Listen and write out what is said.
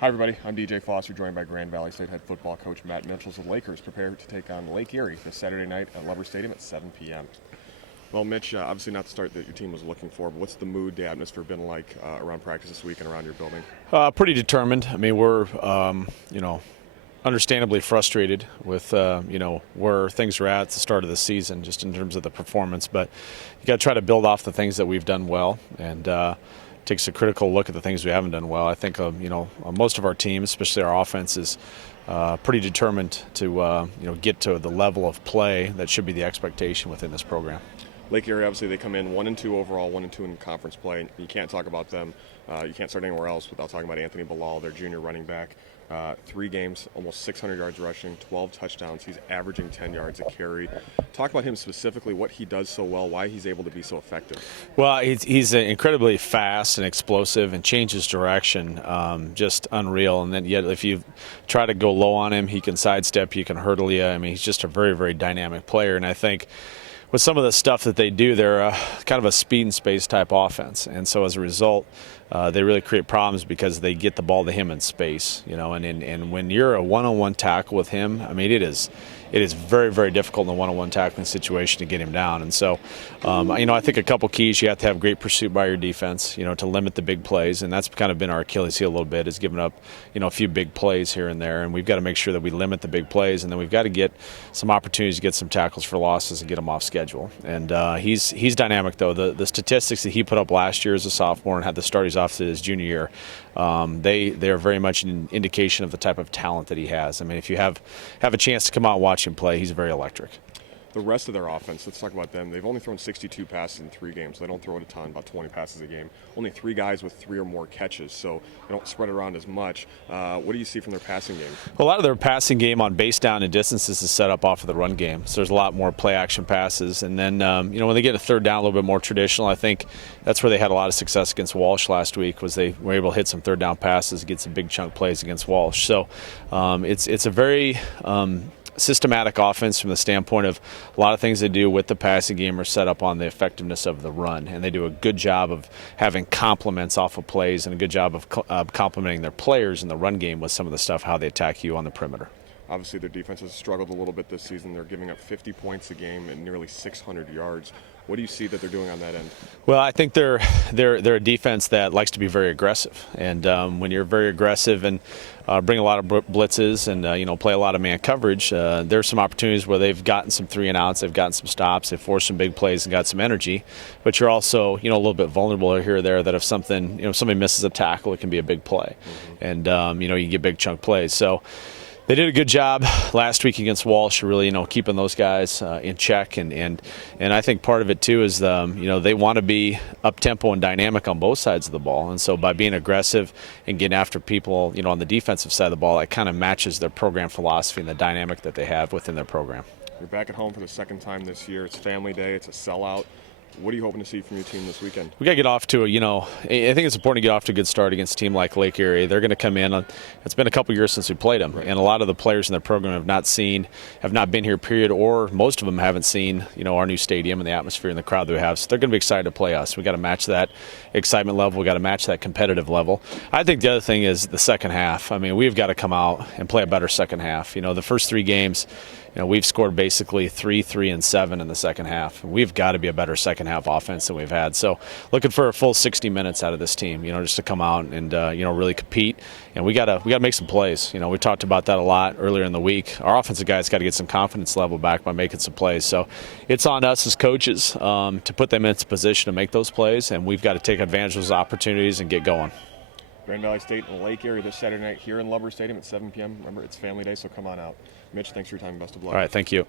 Hi everybody, I'm DJ Foster, joined by Grand Valley State head football coach Matt Mitchell. The Lakers prepare to take on Lake Erie this Saturday night at Lubbers Stadium at 7 p.m. Well, Mitch, obviously not the start that your team was looking for, but what's the mood, the atmosphere been like around practice this week and around your building? Pretty determined. I mean, we're, understandably frustrated with, where things are at the start of the season, just in terms of the performance. But you got to try to build off the things that we've done well, and takes a critical look at the things we haven't done well. I think, most of our teams, especially our offense, is pretty determined to, get to the level of play that should be the expectation within this program. Lake Erie, obviously, they come in 1-2 overall, 1-2 in conference play. You can't talk about them. You can't start anywhere else without talking about Anthony Bilal, their junior running back. 3 games, almost 600 yards rushing, 12 touchdowns. He's averaging 10 yards a carry. Talk about him specifically, what he does so well, why he's able to be so effective. Well, he's incredibly fast and explosive and changes direction, just unreal. And then yet if you try to go low on him, he can sidestep, he can hurdle you. I mean, he's just a very, very dynamic player. And I think with some of the stuff that they do, they're kind of a speed and space type offense. And so as a result, they really create problems because they get the ball to him in space, and when you're a one-on-one tackle with him, I mean, it is very, very difficult in a one-on-one tackling situation to get him down. And so, I think a couple keys: you have to have great pursuit by your defense, to limit the big plays, and that's kind of been our Achilles heel a little bit, is giving up, a few big plays here and there, and we've got to make sure that we limit the big plays, and then we've got to get some opportunities to get some tackles for losses and get them off schedule. And he's dynamic, though. The statistics that he put up last year as a sophomore and had the starters off to his junior year, they are very much an indication of the type of talent that he has. I mean, if you have a chance to come out and watch him play, he's very electric. The rest of their offense, let's talk about them. They've only thrown 62 passes in 3 games. They don't throw it a ton, about 20 passes a game. Only 3 guys with 3 or more catches, so they don't spread it around as much. What do you see from their passing game? A lot of their passing game on base down and distances is set up off of the run game. So there's a lot more play action passes. And then, when they get a third down, a little bit more traditional, I think that's where they had a lot of success against Walsh last week, was they were able to hit some third down passes, get some big chunk plays against Walsh. So it's a very systematic offense from the standpoint of a lot of things they do with the passing game are set up on the effectiveness of the run, and they do a good job of having complements off of plays and a good job of complementing their players in the run game with some of the stuff, how they attack you on the perimeter. Obviously, their defense has struggled a little bit this season. They're giving up 50 points a game and nearly 600 yards. What do you see that they're doing on that end? Well, I think they're a defense that likes to be very aggressive, and when you're very aggressive and bring a lot of blitzes and play a lot of man coverage, there's some opportunities where they've gotten some 3 and outs, they've gotten some stops, they've forced some big plays and got some energy. But you're also a little bit vulnerable here or there, that if somebody misses a tackle, it can be a big play, and you get big chunk plays. So they did a good job last week against Walsh, really, keeping those guys in check, and I think part of it too is they want to be up tempo and dynamic on both sides of the ball, and so by being aggressive and getting after people, on the defensive side of the ball, it kind of matches their program philosophy and the dynamic that they have within their program. You're back at home for the second time this year. It's family day. It's a sellout. What are you hoping to see from your team this weekend? We got to get off to I think it's important to get off to a good start against a team like Lake Erie. They're going to come in. It's been a couple years since we played them, and a lot of the players in their program have not been here, period, or most of them haven't seen, our new stadium and the atmosphere and the crowd that we have. So they're going to be excited to play us. We got to match that excitement level. We got to match that competitive level. I think the other thing is the second half. I mean, we've got to come out and play a better second half. The first 3 games, we've scored basically 3, 3, and 7 in the second half. We've got to be a better second half offense than we've had. So looking for a full 60 minutes out of this team, just to come out and really compete. And we got to make some plays. We talked about that a lot earlier in the week. Our offensive guys got to get some confidence level back by making some plays. So it's on us as coaches to put them in position to make those plays, and we've got to take advantage of those opportunities and get going. Grand Valley State and Lake Erie this Saturday night here in Lubbers Stadium at 7 p.m. Remember, it's family day, so come on out. Mitch, thanks for your time. Best of luck. All right, thank you.